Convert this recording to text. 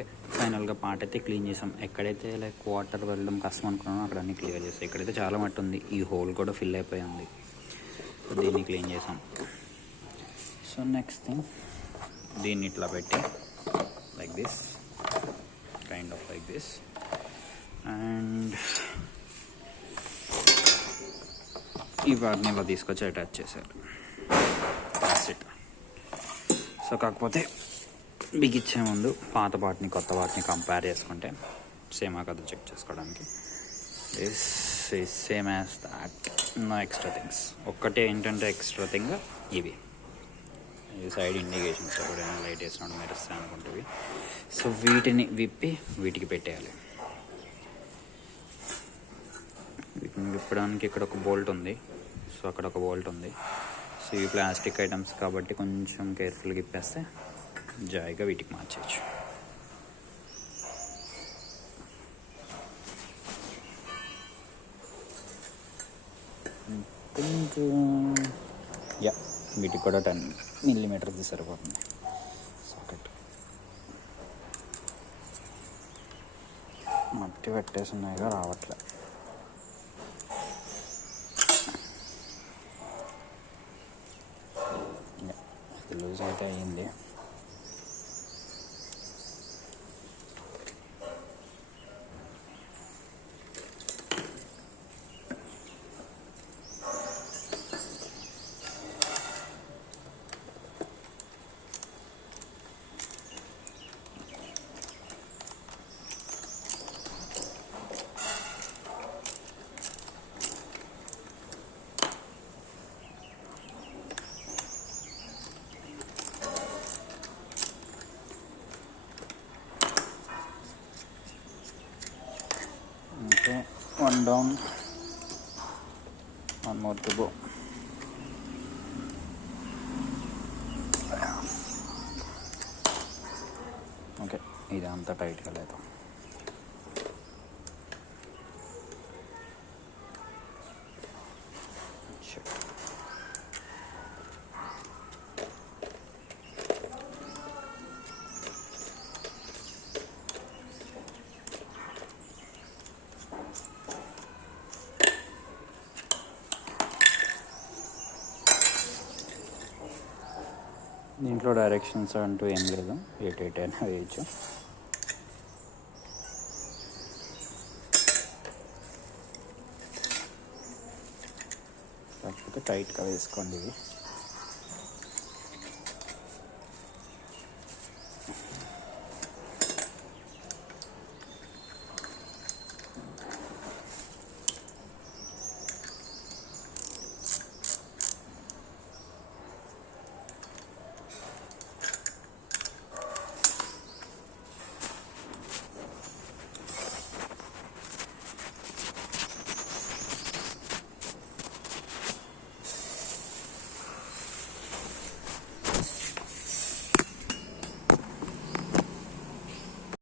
ఓకే, ఫైనల్గా పార్ట్ అయితే క్లీన్ చేసాం. ఎక్కడైతే లైక్ వాటర్ వెళ్ళడం కష్టం అనుకున్నానో అక్కడ అన్నీ క్లియర్ చేసాం. ఇక్కడైతే చాలా మట్టి ఉంది, ఈ హోల్ కూడా ఫిల్ అయిపోయి ఉంది. దీన్ని క్లీన్ చేసాం. సో నెక్స్ట్ థింగ్, దీన్ని ఇట్లా పెట్టి like this, kind of like this, and ఈ వాటిని ఇలా తీసుకొచ్చి అటాచ్ చేశారు. ఇట్. సో కాకపోతే బిగిచ్చే ముందు పాత వాటిని కొత్త వాటిని కంపేర్ చేసుకుంటే సేమా కదా చెక్ చేసుకోవడానికి. This is same as that, no extra things. ఒక్కటే ఏంటంటే ఎక్స్ట్రా థింగ్ ఇవి సైడ్ ఇండికేషన్స్, ఎప్పుడైనా లైట్ వేసినప్పుడు మెరుస్తాయి అనుకుంటుంది. సో వీటిని విప్పి వీటికి పెట్టేయాలి. వీటిని విప్పడానికి ఇక్కడ ఒక బోల్ట్ ఉంది, సో అక్కడ ఒక బోల్ట్ ఉంది. సో ఇవి ప్లాస్టిక్ ఐటమ్స్ కాబట్టి కొంచెం కేర్ఫుల్గా ఇప్పేస్తే జాయిగా వీటికి మార్చేయచ్చు. థింక్ యా, వీటికి కూడా 10 మిల్లీమీటర్స్ సరిపోతుంది సాకెట్. మట్టి పెట్టేసి ఉన్నాయిగా రావట్లే. లూజ్ అయితే అయ్యింది. Okay, one down, one more to go. Okay, ఇది అంతా టైట్గా లేదు. దీంట్లో డైరెక్షన్స్ అంటూ ఏం లేదు, ఎటు అయినా వేయచ్చు. కాకపోతే టైట్గా వేసుకోండి ఇవి.